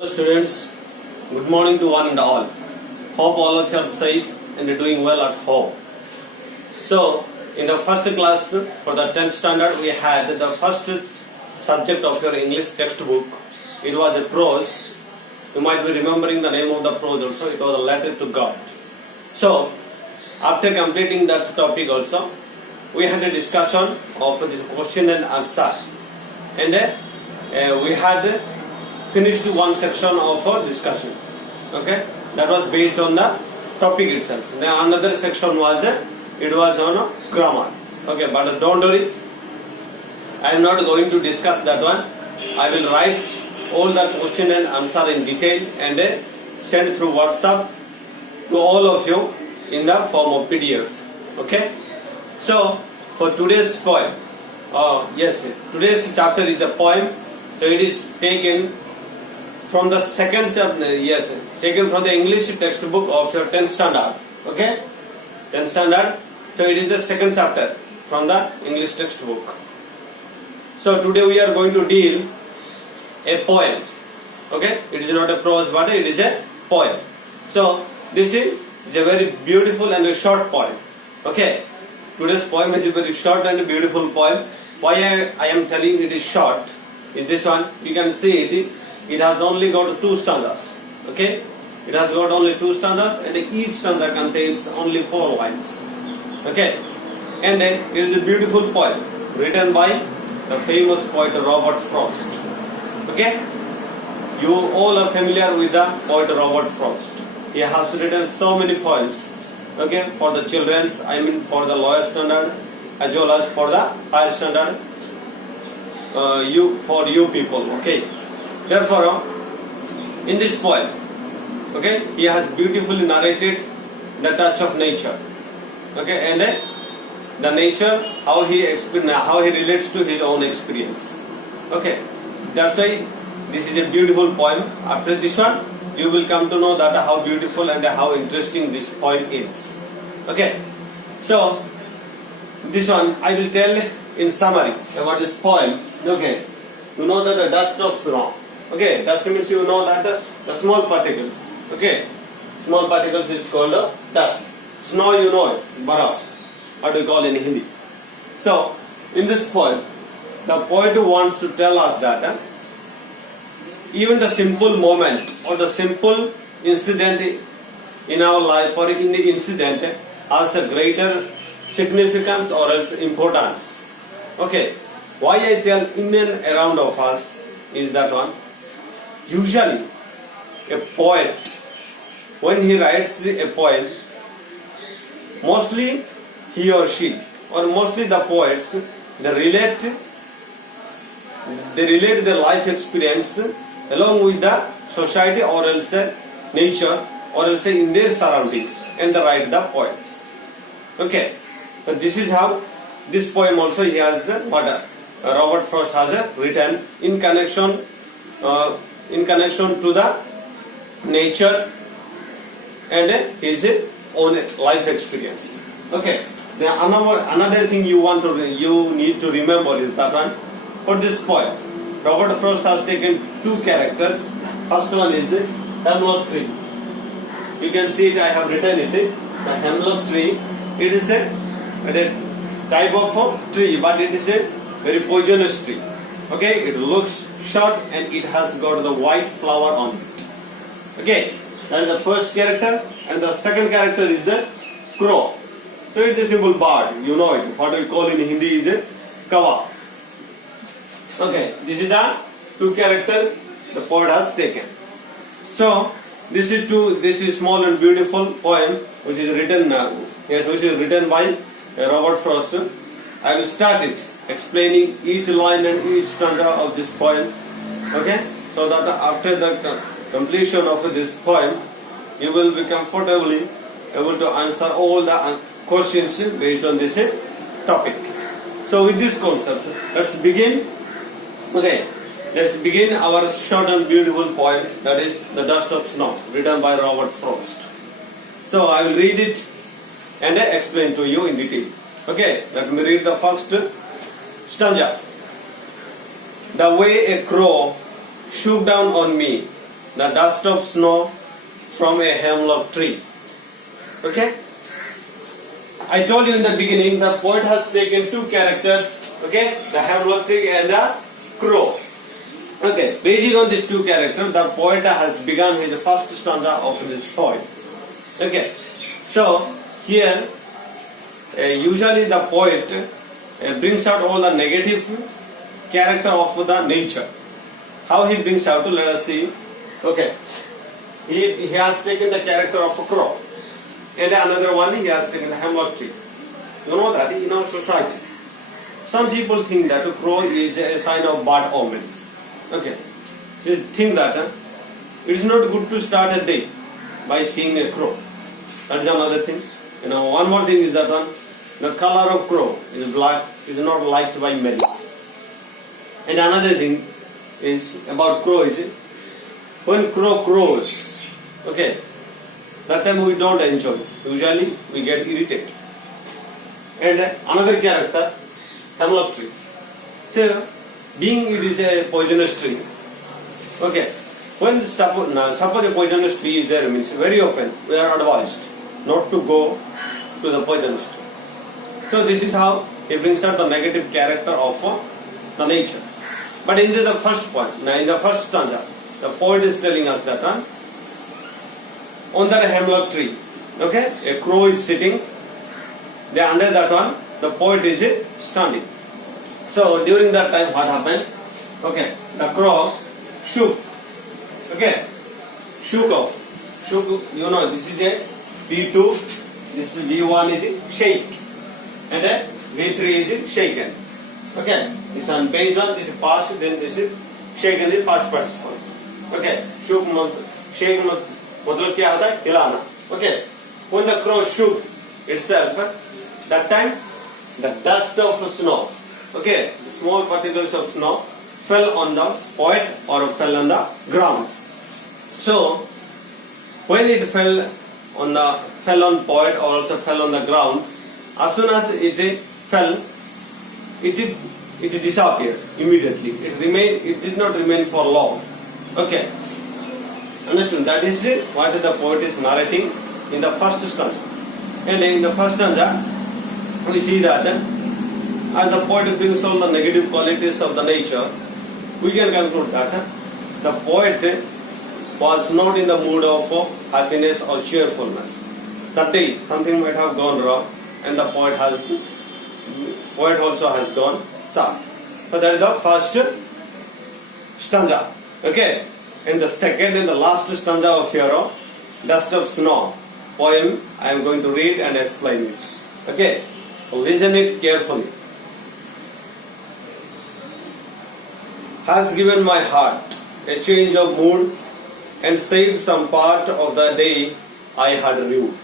Hello students, good morning to one and all. Hope all of you are safe and doing well at home. So, in the first class for the 10th standard, we had the first subject of your English textbook. It was a prose. You might be remembering the name of the prose also. It was a letter to God. So, after completing that topic also, we had a discussion of this question and answer. And we had finished one section of our discussion. Okay, that was based on the topic itself. Then another section was it was on grammar. Okay, but don't worry, I am not going to discuss that one. I will write all the question and answer in detail and send through WhatsApp to all of you in the form of PDF. Okay, so for today's poem, today's chapter is a poem. So it is taken from the second chapter, taken from the English textbook of your 10th standard. Okay, 10th standard. So it is the second chapter from the English textbook. So today we are going to deal a poem. Okay, it is not a prose, but it is a poem. So this is a very beautiful and a short poem. Okay, today's poem is a very short and beautiful poem. Why I am telling it is short is this one. You can see it. It has only got 2 stanzas. Okay, it has got only 2 stanzas, and each stanza contains only 4 lines. Okay, and then it is a beautiful poem written by the famous poet Robert Frost. Okay, you all are familiar with the poet Robert Frost. He has written so many poems. Okay, for the children's, for the lower standard as well as for the higher standard. You people. Okay. Therefore, in this poem, okay, he has beautifully narrated the touch of nature, okay, and the nature, how he relates to his own experience. Okay, that's why this is a beautiful poem. After this one, you will come to know that how beautiful and how interesting this poem is. Okay, so this one I will tell in summary about this poem. Okay, you know that the dust of snow. Okay, dust means you know that the small particles. Okay, small particles is called dust. Snow, you know it, baraf. What we call in Hindi. So, in this poem, the poet wants to tell us that even the simple moment or the simple incident in our life or in the incident has a greater significance or else importance. Okay, why I tell in and around of us is that one. Usually, a poet, when he writes a poem, mostly he or she, or mostly the poets, they relate their life experience along with the society or else nature or else in their surroundings, and they write the poems. Okay, so this is how this poem also he has Robert Frost has written in connection to the nature and his own life experience. Okay. Then another thing you need to remember is that one, for this poem, Robert Frost has taken 2 characters. First one is hemlock tree. You can see it. I have written it. The hemlock tree. It is a type of tree, but it is a very poisonous tree. Okay, it looks short and it has got the white flower on it. Okay, that is the first character, and the second character is the crow. So it is a simple bird, you know it. What we call in Hindi is a kawa. Okay, this is the 2 character the poet has taken. So this is small and beautiful poem which is written by Robert Frost. I will start it explaining each line and each stanza of this poem. Okay, so that after the completion of this poem, you will be comfortably able to answer all the questions based on this topic. So with this concept, let's begin. Okay, let's begin our short and beautiful poem, that is The Dust of Snow, written by Robert Frost. So I will read it and explain to you in detail. Okay, let me read the first stanza. The way a crow swooped down on me the dust of snow from a hemlock tree. Okay? I told you in the beginning the poet has taken two characters, okay, the hemlock tree and the crow. Okay, based on these two characters, the poet has begun his first stanza of this poem. Okay, so here usually the poet brings out all the negative character of the nature. How he brings out, let us see. Okay, he has taken the character of a crow. And another one, he has taken the hemlock tree. You know that in our society, some people think that a crow is a sign of bad omens. Okay, they think that it is not good to start a day by seeing a crow. That is another thing. One more thing is that the color of crow is black, is not liked by many. And another thing is about crow is when crow crows, okay, that time we don't enjoy. Usually we get irritated. And another character, hemlock tree. So, being it is a poisonous tree, okay, when suppose a poisonous tree is there, means very often we are advised not to go to the poisonous tree. So this is how he brings out the negative character of the nature. But in the first point, in the first stanza, the poet is telling us that on that hemlock tree, okay, a crow is sitting. Under that one, the poet is standing. So during that time, what happened? Okay, the crow shook. Okay, shook off. Shook. This is a V2. This is V1 is shake, and V3 is shaken. Okay, this one based on this is past, then this is shaken is past participle. Okay, shook shake मतलब क्या होता है हिलाना. Okay, when the crow shook itself, that time the dust of snow, okay, the small particles of snow fell on the poet or fell on the ground. So when it fell on poet or also fell on the ground, as soon as it fell, it disappeared immediately. It did not remain for long. Okay. Understood? That is what the poet is narrating in the first stanza. And in the first stanza, we see that as the poet brings all the negative qualities of the nature, we can conclude that the poet was not in the mood of happiness or cheerfulness. That day, something might have gone wrong, and the poet also has gone sad. So that is the first stanza. Okay. And the second and the last stanza of your Dust of Snow poem, I am going to read and explain it. Okay, listen it carefully. Has given my heart a change of mood and saved some part of the day I had rued.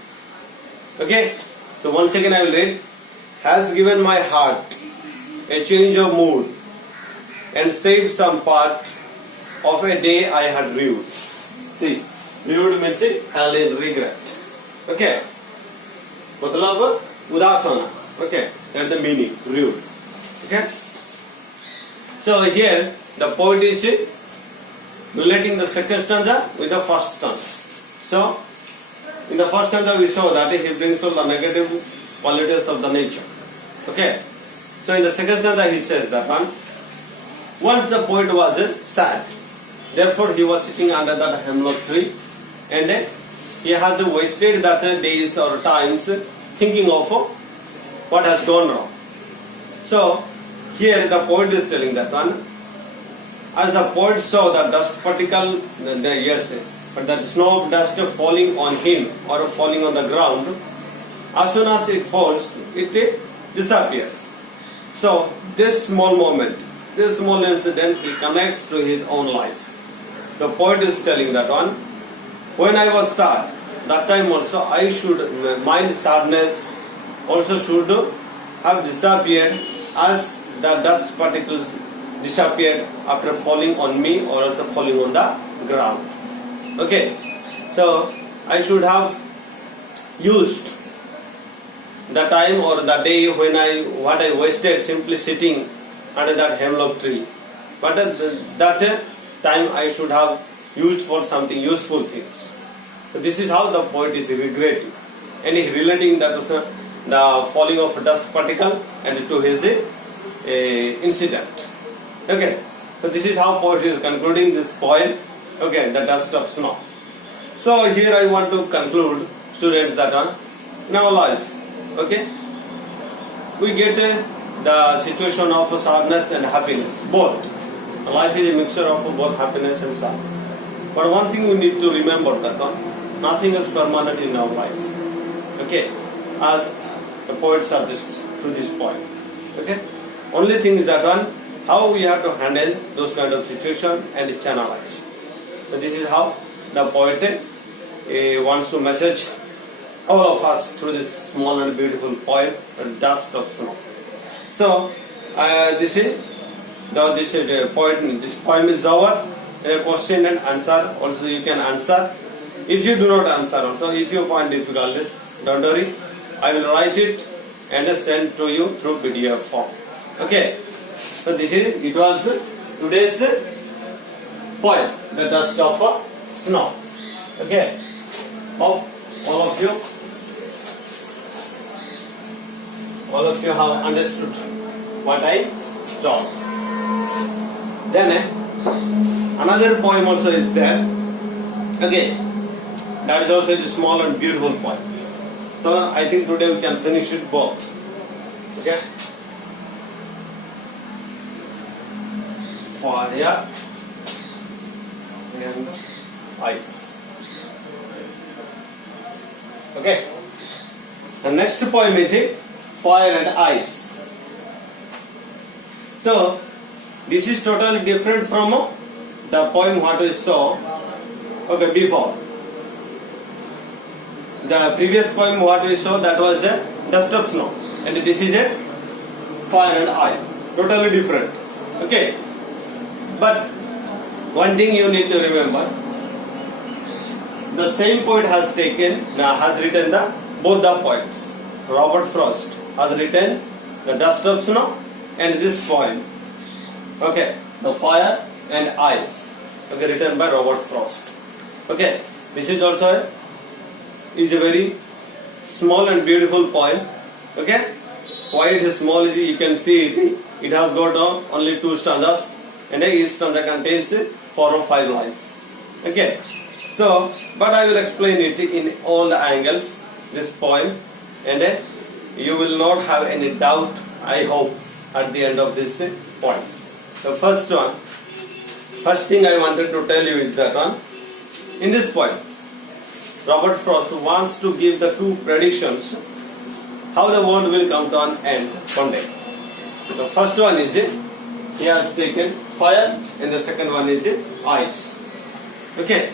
Okay, so once again I will read. Has given my heart a change of mood and saved some part of a day I had rued. See, rued means held in regret. Okay. मतलब उदास Okay, that's the meaning. Rued. Okay. So here the poet is relating the second stanza with the first stanza. So in the first stanza we saw that he brings all the negative qualities of the nature. Okay. So in the second stanza he says that once the poet was sad. Therefore, he was sitting under that hemlock tree, and he had wasted that days or times thinking of what has gone wrong. So, here the poet is telling that as the poet saw the dust particle, but the snow dust falling on him or falling on the ground, as soon as it falls, it disappears. So, this small moment, this small incident, he connects to his own life. The poet is telling that when I was sad, that time also I should, mind sadness also should have disappeared as the dust particles disappeared after falling on me or also falling on the ground. Okay, so I should have used the time or the day when what I wasted simply sitting under that hemlock tree. But that time I should have used for something useful things. So this is how the poet is regretting, and he relating that the falling of a dust particle and to his incident. Okay, so this is how poet is concluding this poem. Okay, the dust of snow. So here I want to conclude, students, that in our life, okay, we get the situation of sadness and happiness, both. Life is a mixture of both happiness and sadness. But one thing we need to remember, that nothing is permanent in our life. Okay, as the poet suggests through this poem. Okay, only thing is that how we have to handle those kind of situation and channelize. So this is how the poet wants to message all of us through this small and beautiful poem, Dust of Snow. So this poem is over. Question and answer. Also you can answer. If you do not answer, also if you find difficulties, don't worry. I will write it and send to you through PDF form. Okay. So it was today's poem, The Dust of Snow. Okay. Hope all of you have understood what I taught. Then another poem also is there. Okay, that is also a small and beautiful poem. So I think today we can finish it both. Okay. Fire and ice. Okay. The next poem is Fire and Ice. So this is totally different from the poem what we saw before. The previous poem what we saw, that was a dust of snow, and this is a fire and ice. Totally different. Okay. But one thing you need to remember, the same poet has written both the poems. Robert Frost has written The Dust of Snow and this poem. Okay, The Fire and Ice. Okay, written by Robert Frost. Okay, this is also a very small and beautiful poem. Okay, why it is small? You can see it. It has got only 2 stanzas, and each stanza contains 4 or 5 lines. Okay, so but I will explain it in all the angles, this poem, and you will not have any doubt, I hope, at the end of this poem. The first thing I wanted to tell you is that in this poem, Robert Frost wants to give the 2 predictions how the world will come to an end one day. The first one is he has taken fire, and the second one is ice. Okay,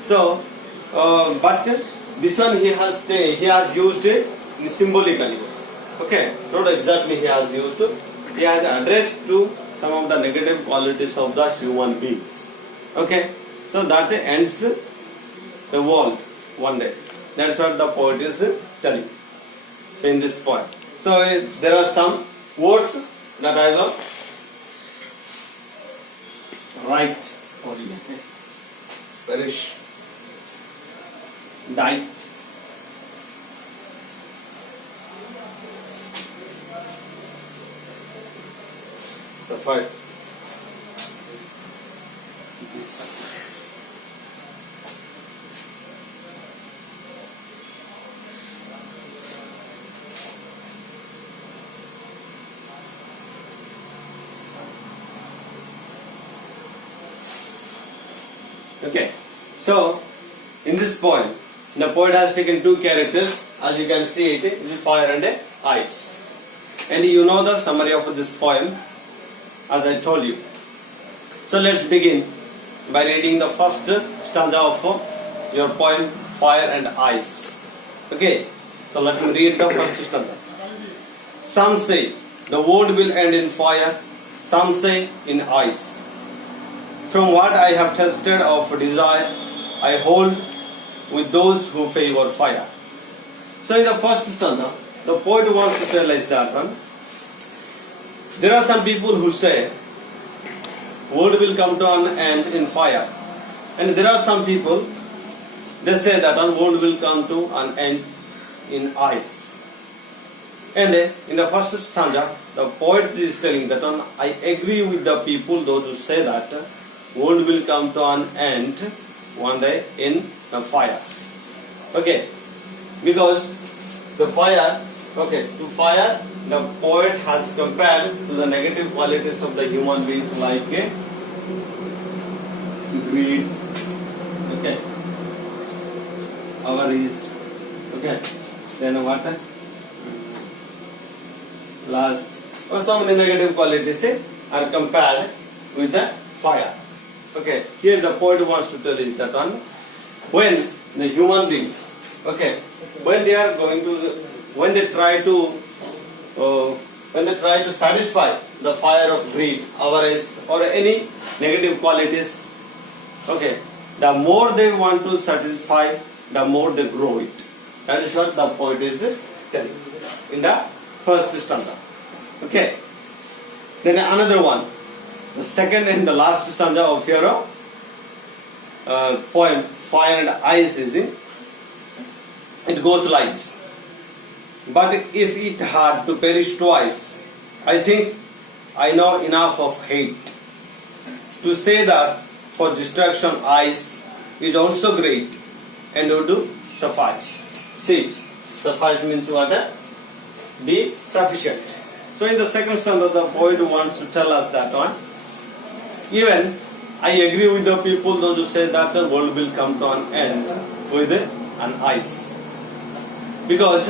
so but this one he has used it symbolically. Okay, not exactly he has used. He has addressed to some of the negative qualities of the human beings. Okay, so that ends the world one day. That's what the poet is telling in this poem. So there are some words that I will write for you. Perish, die, suffer, okay. So in this poem, the poet has taken 2 characters. As you can see, it is fire and ice. And you know the summary of this poem, as I told you. So let's begin by reading the first stanza of your poem, Fire and Ice. Okay, so let me read the first stanza. Some say the world will end in fire, some say in ice. From what I have tested of desire, I hold with those who favor fire. So in the first stanza, the poet wants to tell us that there are some people who say world will come to an end in fire, And there are some people, they say that the world will come to an end in ice. And in the first stanza, the poet is telling that I agree with the people, those who say that world will come to an end one day in a fire. Okay, because the fire, to fire, the poet has compared to the negative qualities of the human beings like greed, avarice, then what? Lust, or some negative qualities are compared with the fire. Here the poet wants to tell is that when the human beings, when they are going to, when they try to satisfy the fire of greed, avarice, or any negative qualities, the more they want to satisfy, the more they grow it. That is what the poet is telling in the first stanza. Then another one, the second and the last stanza of your poem, Fire and Ice, it goes like this. But if it had to perish twice, I think I know enough of hate to say that for destruction ice is also great and would suffice. See, suffice means what? Be sufficient. So in the second stanza, the poet wants to tell us that even I agree with the people those who say that the world will come to an end with an ice, because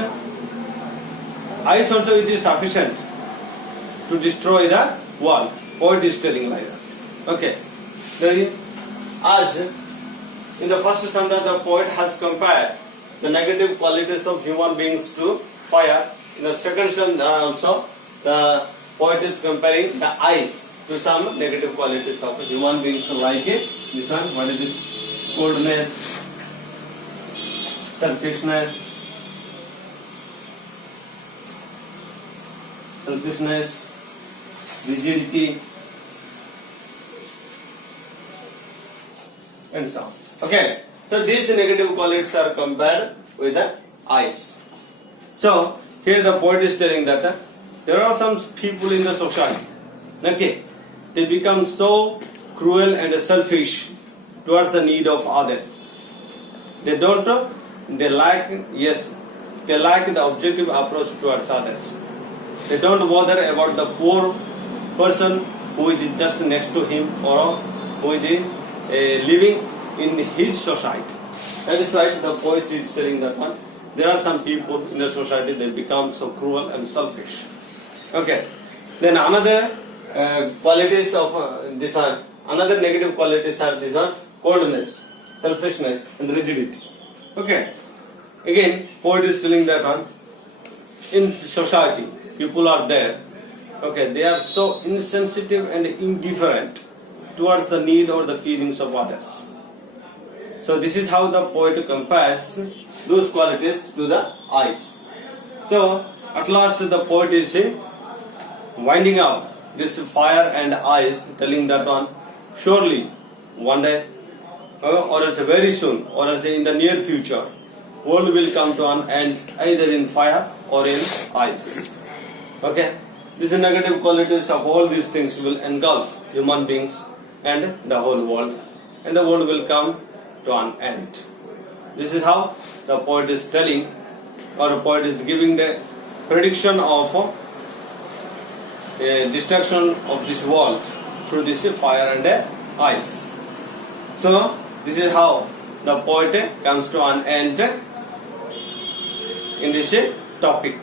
ice also is sufficient to destroy the world. Poet is telling like that. Then as in the first stanza, the poet has compared the negative qualities of human beings to fire. In the second stanza also, the poet is comparing the ice to some negative qualities of human beings like this one. What is this? Coldness, selfishness, rigidity, and so on. So these negative qualities are compared with the ice. So here the poet is telling that there are some people in the society, they become so cruel and selfish towards the need of others. They lack the objective approach towards others. They don't bother about the poor person who is just next to him or who is living in his society. That is why the poet is telling that there are some people in the society, they become so cruel and selfish. Then another qualities of this one, another negative qualities are this one: coldness, selfishness, and rigidity. Again, poet is telling that in society, people are there. They are so insensitive and indifferent towards the need or the feelings of others. So this is how the poet compares those qualities to the ice. So at last the poet is winding up this fire and ice, telling that surely one day, or else very soon, or else in the near future, world will come to an end either in fire or in ice. These negative qualities of all these things will engulf human beings and the whole world, and the world will come to an end. This is how the poet is telling, or the poet is giving the prediction of destruction of this world through this fire and ice. So this is how the poet comes to an end in this topic.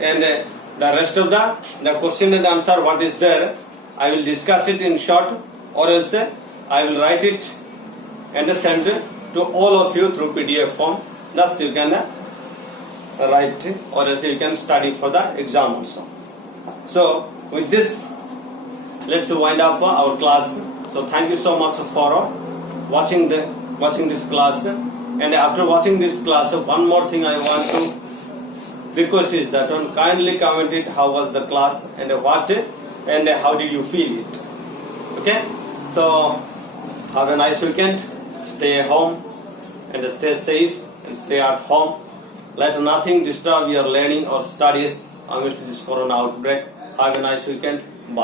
And the rest of the question and answer, what is there, I will discuss it in short, or else I will write it and send it to all of you through PDF form. Thus you can write, or else you can study for the exam also. So with this, let's wind up our class. So thank you so much for watching this class. And after watching this class, one more thing I want to request is that kindly comment it, how was the class and what and how did you feel it. So Have a nice weekend. Stay home and stay safe and stay at home. Let nothing disturb your learning or studies amidst this corona outbreak. Have a nice weekend. Bye.